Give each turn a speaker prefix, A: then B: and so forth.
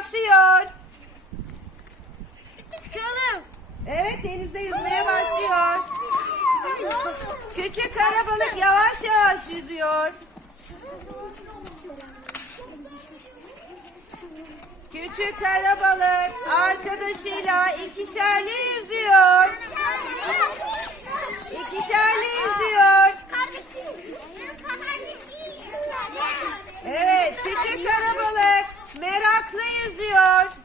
A: başlıyor.
B: Çıkalım.
A: Evet denizde yüzmeye başlıyor. Küçük kara balık yavaş yavaş yüzüyor. Küçük kara balık arkadaşıyla ikişerli yüzüyor. İkişerli yüzüyor. Evet küçük kara. Meraklı yüzüyor.